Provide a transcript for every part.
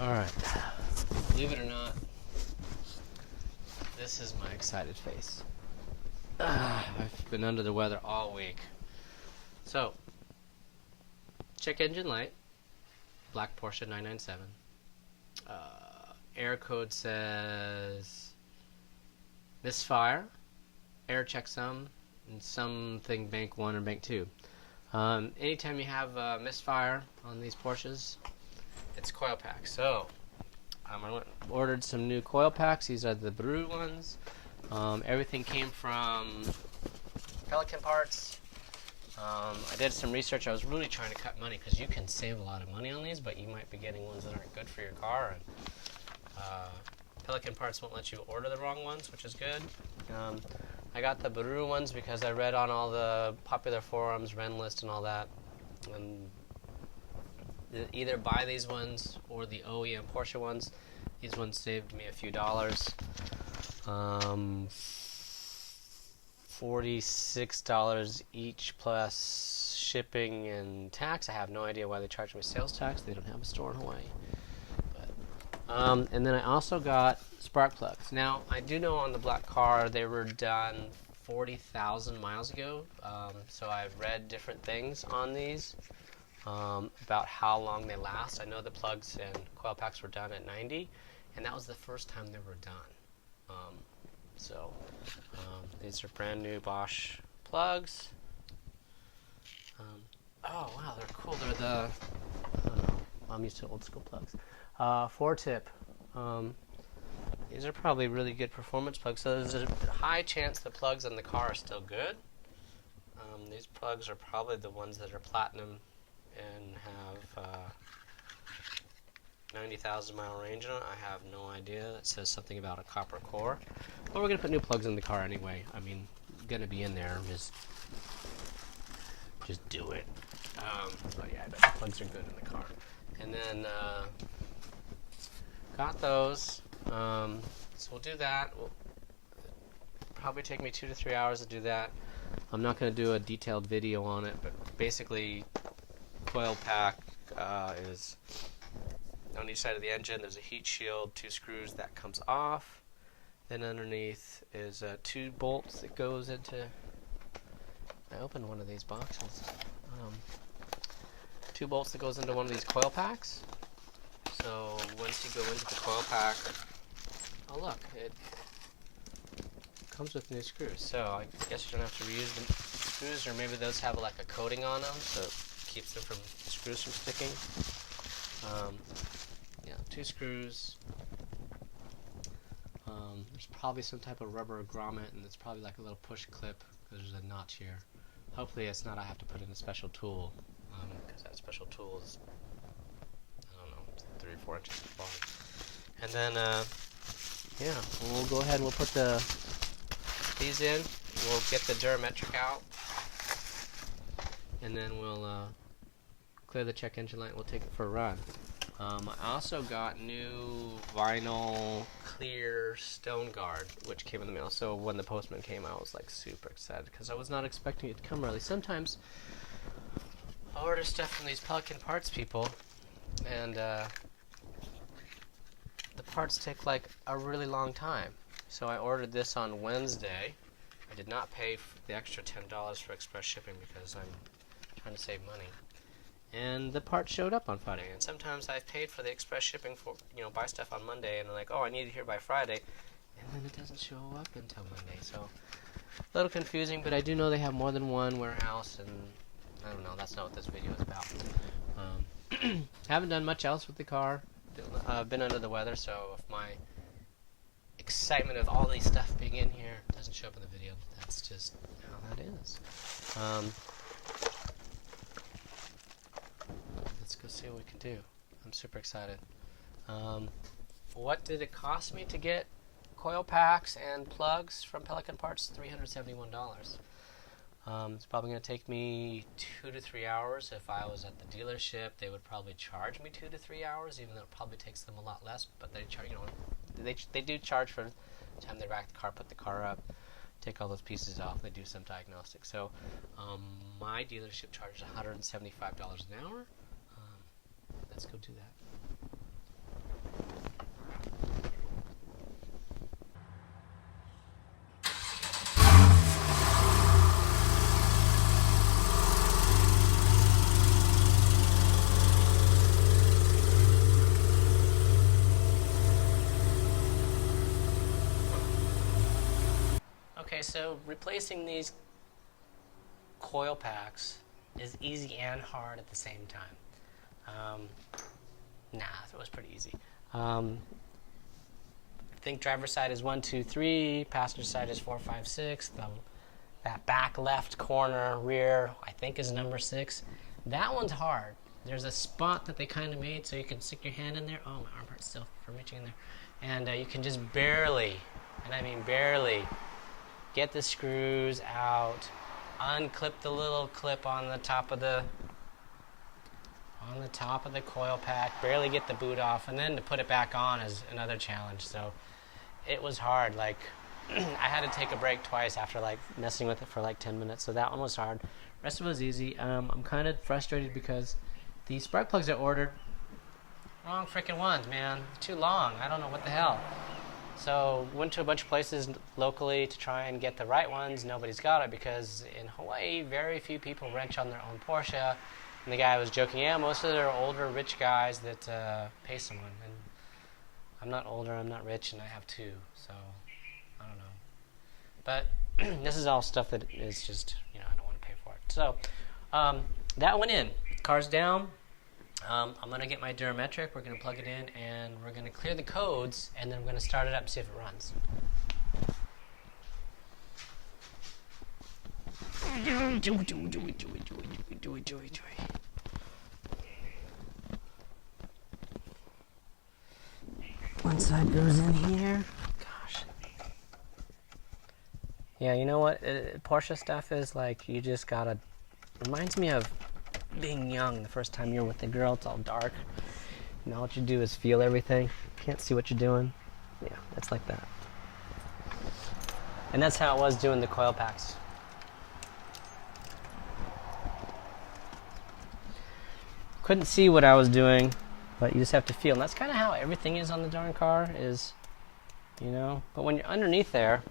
Alright. Believe it or not, this is my excited face. I've been under the weather all week. So, check engine light. Black Porsche 997. Air code says misfire. Air checksum. And something bank 1 or bank 2. Anytime you have misfire on these Porsches, it's coil packs. So I ordered some new coil packs. These are the Baru ones. Everything came from Pelican Parts. I did some research. I was really trying to cut money because you can save a lot of money on these, but you might be getting ones that aren't good for your car. And Pelican Parts won't let you order the wrong ones, which is good. I got the Baru ones because I read on all the popular forums, Renlist and all that. And either buy these ones or the OEM Porsche ones. These ones saved me a few dollars. $46 each plus shipping and tax. I have no idea why they charge me sales tax. They don't have a store in Hawaii. And then I also got spark plugs. Now, I do know on the black car they were done 40,000 miles ago. So I've read different things on these about how long they last. I know the plugs and coil packs were done at 90, and that was the first time they were done. These are brand new Bosch plugs. Oh wow, they're cool. They're the, I don't know, I'm used to old school plugs. 4-tip. These are probably really good performance plugs. So there's a high chance the plugs in the car are still good. These plugs are probably the ones that are platinum and have 90,000 mile range on it. I have no idea. It says something about a copper core. But we're going to put new plugs in the car anyway. I mean, going to be in there. Just do it. But yeah, I bet the plugs are good in the car. And then got those. So we'll do that. It'll probably take me 2 to 3 hours to do that. I'm not going to do a detailed video on it, but basically coil pack is on each side of the engine. There's a heat shield, 2 screws that comes off. Then underneath is 2 bolts that goes into, I opened one of these boxes. 2 bolts that goes into one of these coil packs. So once you go into the coil pack, oh look, it comes with new screws. So I guess you don't have to reuse the screws, or maybe those have like a coating on them, so it keeps them from screws from sticking. Yeah, 2 screws. There's probably some type of rubber grommet, and it's probably like a little push clip because there's a notch here. Hopefully it's not. I have to put in a special tool because that special tool is, I don't know, 3 or 4 inches long. And then yeah, we'll go ahead and we'll put these in. We'll get the Durametric out, and then we'll clear the check engine light. We'll take it for a run. I also got new vinyl clear stone guard, which came in the mail. So when the postman came, I was like super excited because I was not expecting it to come early. Sometimes I order stuff from these Pelican Parts people, and the parts take like a really long time. So I ordered this on Wednesday. I did not pay the extra $10 for express shipping because I'm trying to save money. And the part showed up on Friday. And sometimes I've paid for the express shipping for, buy stuff on Monday, and they're like, oh, I need it here by Friday. And then it doesn't show up until Monday. So a little confusing, but I do know they have more than one warehouse, and I don't know, that's not what this video is about. Haven't done much else with the car. I've been under the weather, so if my excitement of all these stuff being in here doesn't show up in the video, that's just how that is. Let's go see what we can do. I'm super excited. What did it cost me to get coil packs and plugs from Pelican Parts? $371. It's probably going to take me 2 to 3 hours. If I was at the dealership, they would probably charge me 2 to 3 hours, even though it probably takes them a lot less. But they charge, they do charge for the time they rack the car, put the car up, take all those pieces off. They do some diagnostics. So my dealership charges $175 an hour. let's go do that. Okay, so replacing these coil packs is easy and hard at the same time. It was pretty easy. I think driver's side is 1, 2, 3, passenger side is 4, 5, 6. That back left corner rear, I think, is number 6. That one's hard. There's a spot that they kind of made so you can stick your hand in there. Oh, my arm hurts still from reaching in there. And you can just barely, and I mean barely, get the screws out, unclip the little clip on the top of the coil pack, barely get the boot off, and then to put it back on is another challenge. So it was hard. Like I had to take a break twice after like messing with it for like 10 minutes. So that one was hard. The rest of it was easy. I'm kind of frustrated because the spark plugs I ordered, wrong freaking ones, man. Too long. I don't know what the hell. So went to a bunch of places locally to try and get the right ones. Nobody's got it because in Hawaii, very few people wrench on their own Porsche. And the guy was joking, yeah, most of them are older, rich guys that pay someone. And I'm not older, I'm not rich, and I have 2. So I don't know. But this is all stuff that is just, I don't want to pay for it. So that went in. Car's down. I'm going to get my durometric, we're going to plug it in, and we're going to clear the codes, and then we're going to start it up and see if it runs. One side goes in here. Gosh. Yeah, you know what? Porsche stuff is like, you just got to... Reminds me of being young, the first time you're with a girl, it's all dark. And all you do is feel everything. Can't see what you're doing. Yeah, it's like that. And that's how it was doing the coil packs. Couldn't see what I was doing, but you just have to feel. And that's kind of how everything is on the darn car, is, But when you're underneath there,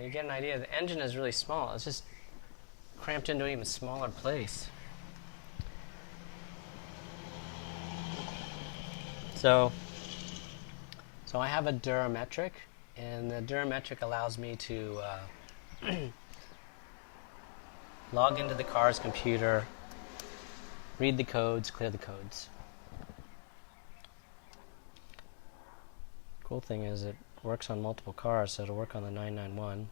you get an idea. The engine is really small. It's just cramped into an even smaller place. So I have a durometric, and the durometric allows me to log into the car's computer, read the codes, clear the codes. Cool thing is it works on multiple cars, so it'll work on the 991,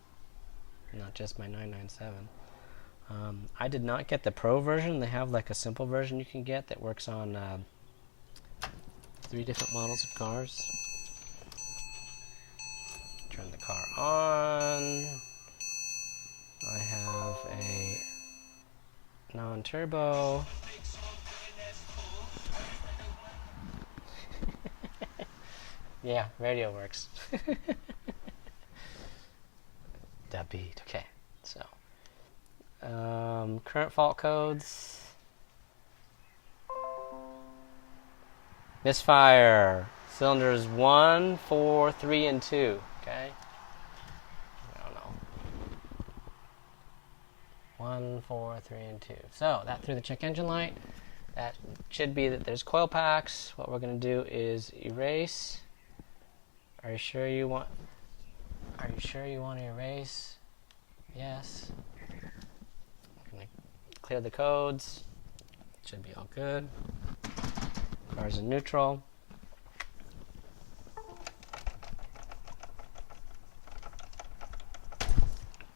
not just my 997. I did not get the Pro version. They have like a simple version you can get that works on 3 different models of cars. Turn the car on. I have a non-turbo. Yeah, radio works. That beat. Okay, so current fault codes. Misfire. Cylinders 1, 4, 3, and 2. Okay. I don't know. 1, 4, 3, and 2. So that threw the check engine light. That should be that there's coil packs. What we're going to do is erase. Are you sure you want to erase? Yes. I'm going to clear the codes. Should be all good. Car's in neutral.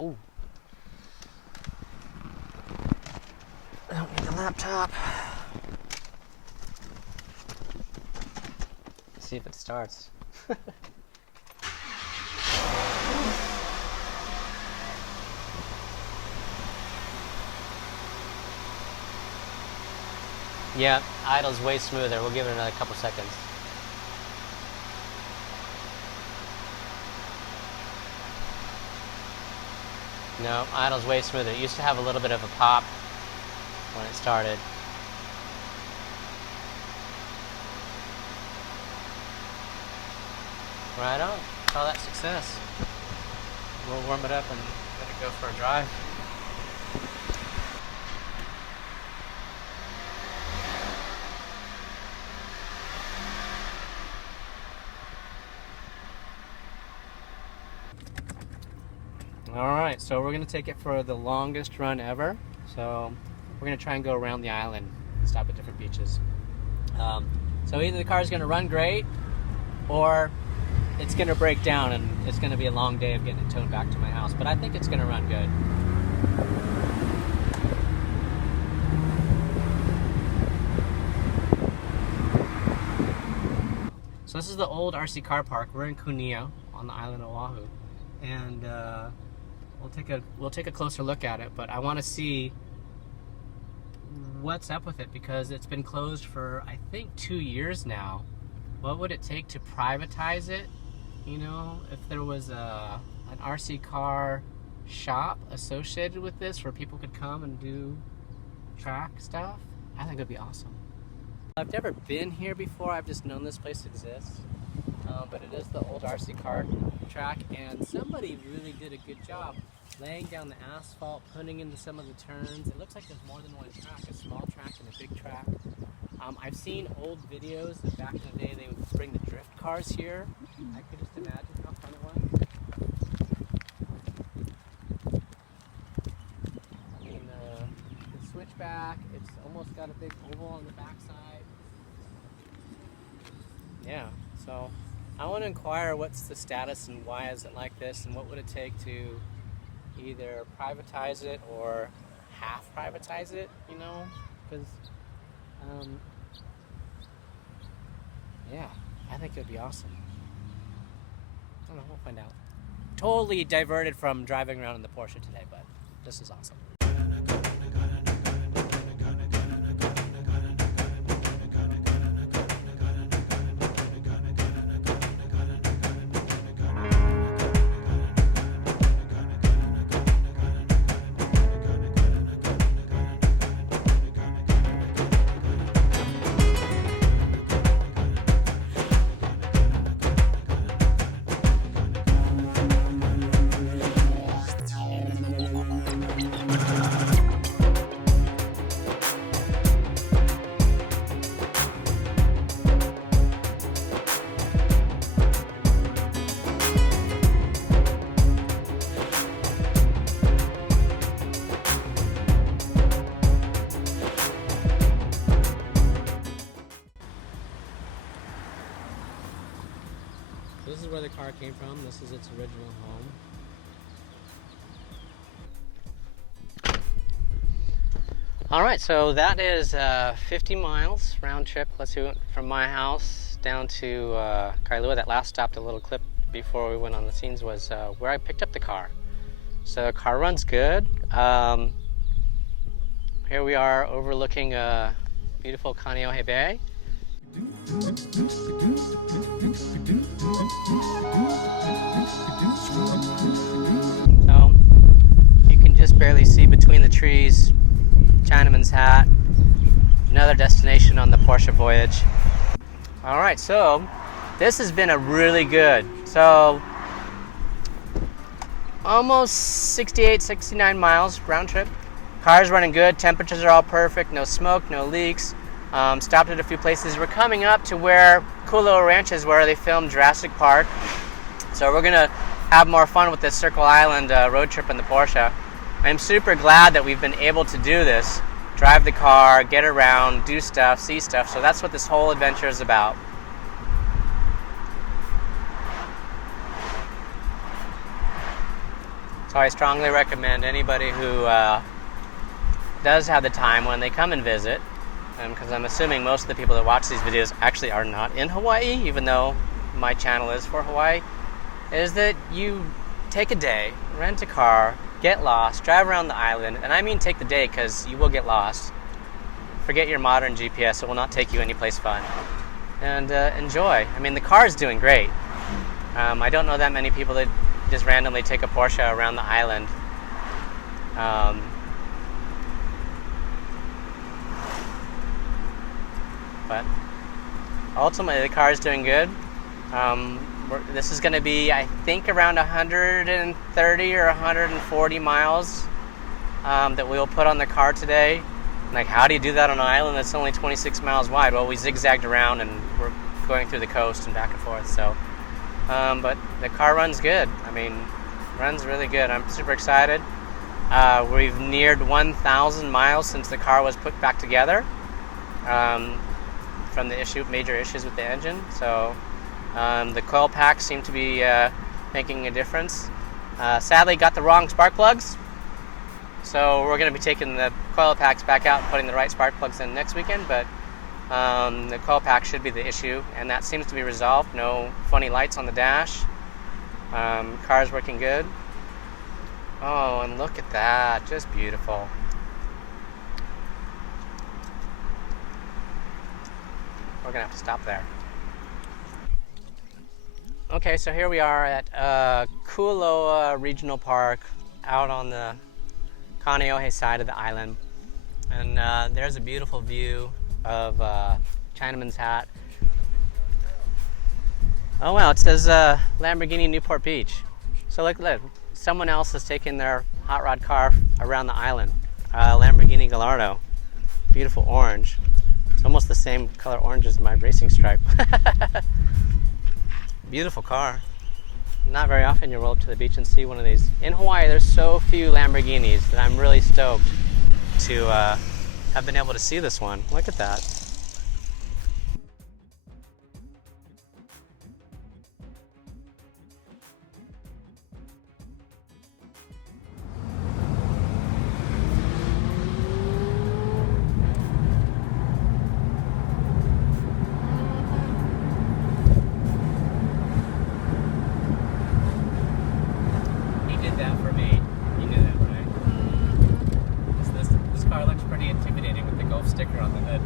Ooh. I don't need the laptop. Let's see if it starts. Yeah, idle's way smoother. We'll give it another couple seconds. No, idle's way smoother. It used to have a little bit of a pop when it started. Right on. Call that success. We'll warm it up and let it go for a drive. Alright, so we're going to take it for the longest run ever. So we're going to try and go around the island and stop at different beaches. So either the car's going to run great, or it's going to break down and it's going to be a long day of getting it towed back to my house. But I think it's going to run good. So this is the old RC car park. We're in Kunio on the island of Oahu. And we'll take a closer look at it, but I want to see what's up with it because it's been closed for I think 2 years now. What would it take to privatize it? You know, if there was an RC car shop associated with this where people could come and do track stuff, I think it would be awesome. I've never been here before. I've just known this place exists. But it is the old RC car track, and somebody really did a good job laying down the asphalt, putting into some of the turns. It looks like there's more than one track, a small track and a big track. I've seen old videos that back in the day they would bring the drift cars here. I could just imagine how fun it was. I mean, the switchback, it's almost got a big oval on the backside. Yeah, so I want to inquire what's the status and why is it like this and what would it take to either privatize it or half privatize it, you know, because yeah, I think it would be awesome. I don't know, we'll find out. Totally diverted from driving around in the Porsche today, but this is awesome. This is where the car came from. This is its original home. Alright, so that is 50 miles round trip. Let's see, from my house down to Kailua. That last stop, the little clip before we went on the scenes, was where I picked up the car. So the car runs good. Here we are overlooking beautiful Kaneohe Bay. So you can just barely see between the trees Chinaman's Hat, another destination on the Porsche voyage. Alright, so this has been a really good, so almost 68, 69 miles round trip. Car's running good, temperatures are all perfect, no smoke, no leaks. Stopped at a few places. We're coming up to where Kulo Ranch is, where they filmed Jurassic Park. So we're gonna have more fun with this Circle Island road trip in the Porsche. I'm super glad that we've been able to do this. Drive the car, get around, do stuff, see stuff. So that's what this whole adventure is about. So I strongly recommend anybody who does have the time when they come and visit, because I'm assuming most of the people that watch these videos actually are not in Hawaii, even though my channel is for Hawaii, is that you take a day, rent a car, get lost, drive around the island, and I mean take the day because you will get lost. Forget your modern GPS, it will not take you anyplace fun. And enjoy. I mean, the car is doing great. I don't know that many people that just randomly take a Porsche around the island. but ultimately the car is doing good. This is going to be, I think, around 130 or 140 miles that we'll put on the car today. Like, how do you do that on an island that's only 26 miles wide? Well, we zigzagged around and we're going through the coast and back and forth. So, but the car runs good. I mean, runs really good. I'm super excited. We've neared 1,000 miles since the car was put back together from the major issues with the engine. So the coil packs seem to be making a difference. Sadly, got the wrong spark plugs. So we're going to be taking the coil packs back out and putting the right spark plugs in next weekend, but the coil pack should be the issue, and that seems to be resolved. No funny lights on the dash. Car's working good. Oh, and look at that. Just beautiful. We're going to have to stop there. Okay, so here we are at Kualoa Regional Park out on the Kaneohe side of the island, and there's a beautiful view of Chinaman's Hat. Oh wow, it says Lamborghini Newport Beach. So look, someone else has taken their hot rod car around the island. Lamborghini Gallardo, beautiful orange. It's almost the same color orange as my racing stripe. Beautiful car. Not very often you roll up to the beach and see one of these. In Hawaii, there's so few Lamborghinis that I'm really stoked to have been able to see this one. Look at that. That for me. You knew that, right? This car looks pretty intimidating with the Golf sticker on the hood.